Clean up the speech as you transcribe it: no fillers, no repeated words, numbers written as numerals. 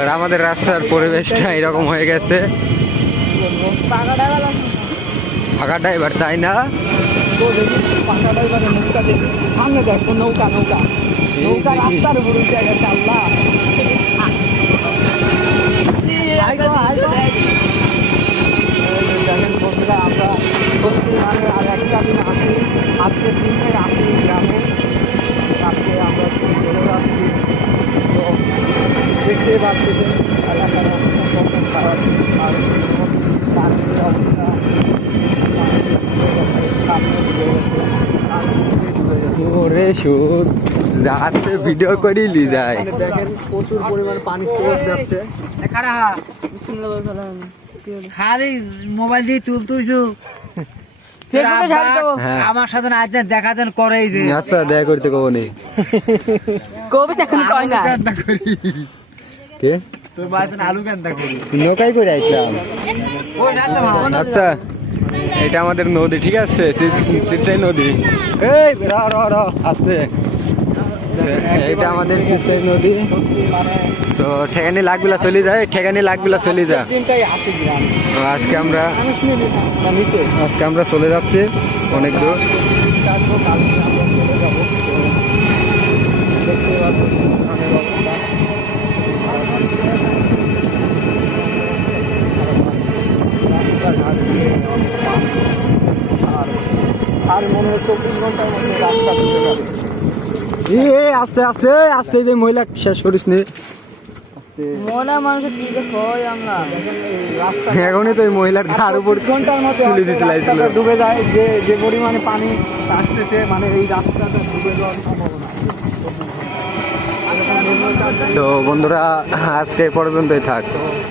আর আমাদের রাস্তার পরিবেশটা এরকম হয়ে গেছে, ফাঁকা ড্রাইভার, তাই না? সামনে দেখো নৌকা নৌকা নৌকা রাস্তার উপর উঠে গেছে। আল্লাহ দেখেন বন্ধুরা, আমরা মানে আর একটা দিন আসি, আজকের দিনে আসি গ্রামে, কালকে আমরা চলে যাচ্ছি। তো দেখতে পাচ্ছেন এলাকার অবস্থা কত খারাপ, আর পানির অবস্থা ওরে সুদ যাচ্ছে, ভিডিও করিলি যায়। দেখেন প্রচুর পরিমাণে পানি স্রোত যাচ্ছে। খালি মোবাইল দিয়ে তুলতুইছু আমার সাথে আজ দেখা দেন করে। আচ্ছা দেখা করতে কব নেই কে তোর বাড়িতে আলু কেন্দা করি নৌকাই করে আসলাম। আচ্ছা এটা আমাদের নদী, ঠিক আছে, সিদ্ধাই নদী। এই আসছে, এটা আমাদের সিদ্ধাই নদী। তো ঠেকানি লাগবিলা চলি যায়, ঠেকানি লাগবিলা চলি যা। আজকে আমরা চলে যাচ্ছি অনেক দূর। আর মনে হয় 24 ঘন্টার মধ্যে রাস্তা দিতে পারে। আস্তে আস্তে আস্তে, যে মহিলা শেষ করিস নি। এখনই তো মহিলার ঘাড় উপর ঘন্টার মধ্যে তুলে দিতে লাগছিল। ডুবে যায়, যে পরিমাণে পানি আসতেছে, মানে এই রাস্তাটা ডুবে যাওয়ার সম্ভাবনা। তো বন্ধুরা আজকে এই পর্যন্তই থাক।